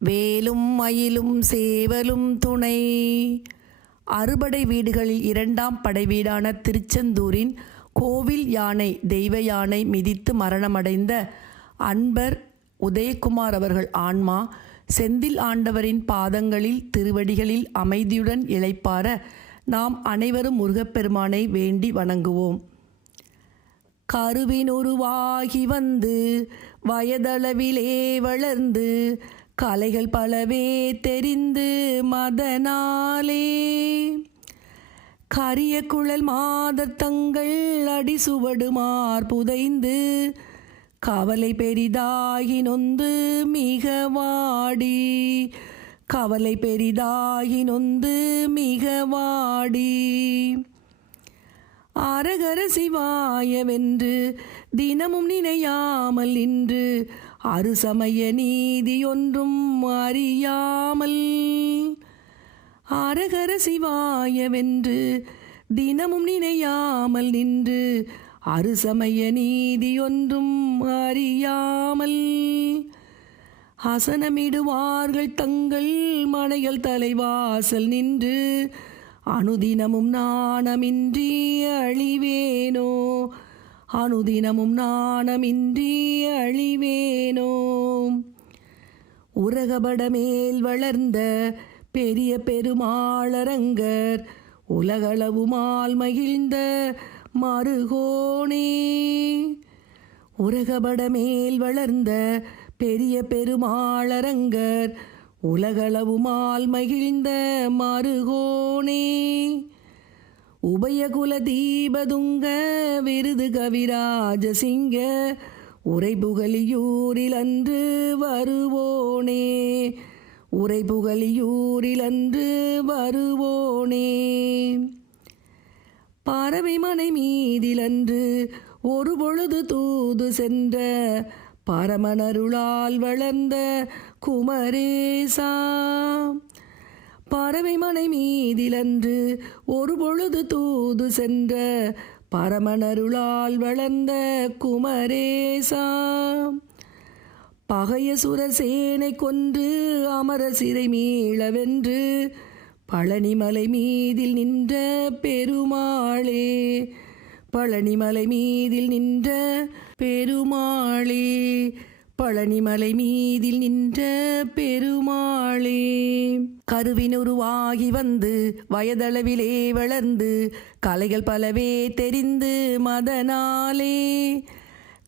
வேலும் மயிலும் சேவலும் துணை. அறுபடை வீடுகளில் இரண்டாம் படை வீடான திருச்செந்தூரின் கோவில் யானை தெய்வ யானை மிதித்து மரணமடைந்த அன்பர் உதயகுமார் அவர்கள் ஆன்மா செந்தில் ஆண்டவரின் பாதங்களில் திருவடிகளில் அமைதியுடன் இளைப்பார நாம் அனைவரும் முருகப்பெருமானை வேண்டி வணங்குவோம். கருவினுருவாகி வந்து வயதளவிலே வளர்ந்து கலைகள் பலவே தெரிந்து மதனாலே கரிய குழல் மாதர் தங்கள் அடிசுவடுமார் புதைந்து கவலை பெரிதாகி நொந்து மிக வாடி கவலை பெரிதாகி நொந்து மிக வாடி அரகர சிவாயவென்று தினமும் நினையாமல் நின்று அறுசமய நீதியொன்றும் அறியாமல் அரகர சிவாயவென்று தினமும் நினையாமல் நின்று அறுசமய நீதியொன்றும் அறியாமல் ஹசனமிடுவார்கள் தங்கள் மனைகள் தலைவாசல் நின்று அனுதினமும் நாணமின்றி அழிவேனோ அனுதினமும் நாணமின்றி அழிவேனோ. உரகபட மேல் வளர்ந்த பெரிய பெருமாளரங்கர் உலகளவுமால் மகிழ்ந்த மருகோனே உரகபட மேல் வளர்ந்த பெரிய பெருமாளரங்கர் உலகளவுமால் மகிழ்ந்த மருகோனே உபயகுல தீபதுங்க விருது கவிராஜசிங்க உரைபுகலியூரில் அன்று வருவோனே உரைபுகலியூரில் அன்று வருவோனே. பறவை மனை மீதிலன்று ஒரு பொழுது தூது சென்ற பரமனருளால் வளர்ந்த குமரேசா பறவை மனை மீதிலன்று ஒரு பொழுது தூது சென்ற பரமனருளால் வளர்ந்த குமரேசா பகைய சுரர் சேனை கொன்று அமர சிறை மீளவென்று பழனிமலை மீதில் நின்ற பெருமாளே பழனிமலை மீதில் நின்ற பெருமாளே பழனிமலை மீதில் நின்ற பெருமாளே. கருவினுருவாகி வந்து வயதளவிலே வளர்ந்து கலைகள் பலவே தெரிந்து மதனாலே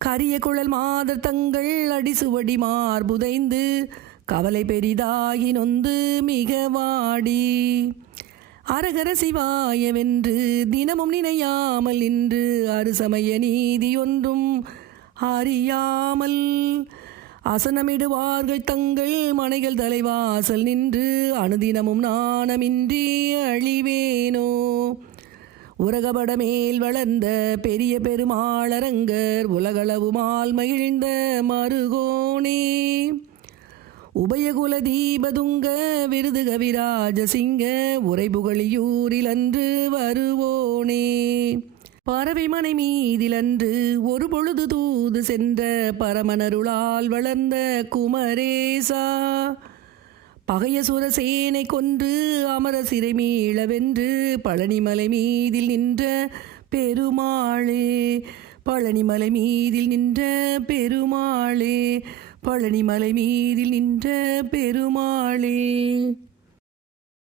கரிய குழல் மாதர் தங்கள் அடிசுவடி மார்புதைந்து கவலை பெரிதாகி நொந்து மிக வாடி அரகர சிவாயவென்று தினமும் நினையாமல் நின்று அறுசமய நீதியொன்றும் அறியாமல் அசனமிடுவார்கள் தங்கள் மனைகள் தலைவாசல் நின்று அனுதினமும் நாணமின்றி அழிவேனோ. உரகபட மேல் வளர்ந்த பெரிய பெருமாளரங்கர் உலகளவுமால் மகிழ்ந்த மருகோனே உபயகுல தீபதுங்க விருது கவிராஜசிங்க உரைபுகழியூரில் அன்று வருவோனே பறவை மனை மீதிலன்று ஒரு பொழுது தூது சென்ற பரமனருளால் வளர்ந்த குமரேசா பகைய சுரசேனை கொன்று அமர சிறை மீளவென்று பழனிமலை மீதில் நின்ற பெருமாளே பழனிமலை மீதில் நின்ற பெருமாளே பழனிமலை மீதில் நின்ற பெருமாளே.